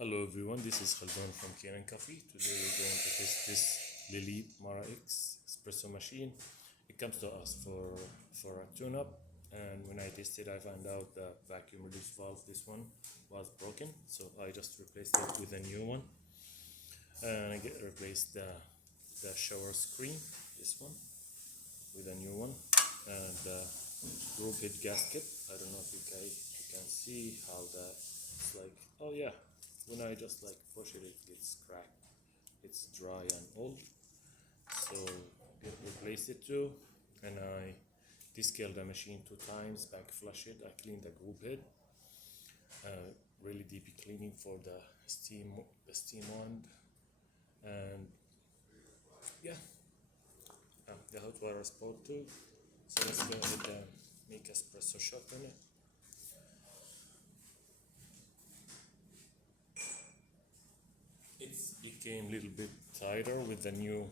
Hello everyone, this is Khaldan from Kanen Coffee. Today we're going to test this Lelit Mara X espresso machine. It comes to us for a tune-up, and when I tested I found out the vacuum release valve, this one, was broken, so I just replaced it with a new one. And I replaced the shower screen, this one, with a new one, and the group head gasket. I don't know if you can see how that's like. Oh yeah, when I just like push it, it gets cracked. It's dry and old, so I replaced it too. And I descaled the machine 2 times, back flush it. I cleaned the group head, really deep cleaning for the steam wand, and yeah, the hot water spout too. So let's go ahead and make espresso shot in it. It became a little bit tighter with the new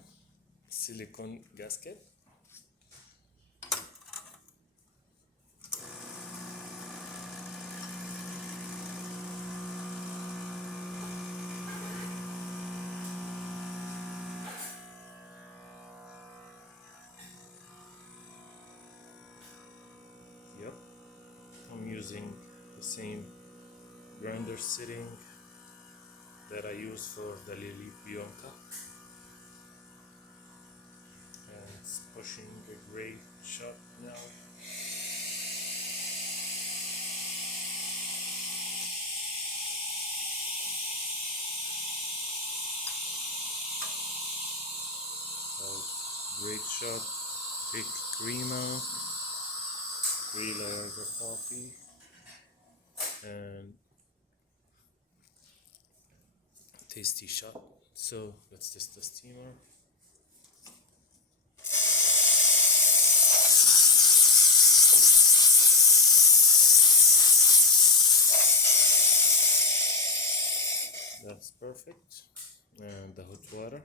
silicone gasket. Yep, I'm using the same grinder setting that I use for the Lelit Bionka, and it's pushing a great shot now. Great shot, thick crema, 3 layers of coffee, and tasty shot. So let's test the steamer. That's perfect. And the hot water.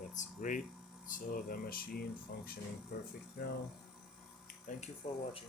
That's great. So the machine functioning perfect now. Thank you for watching.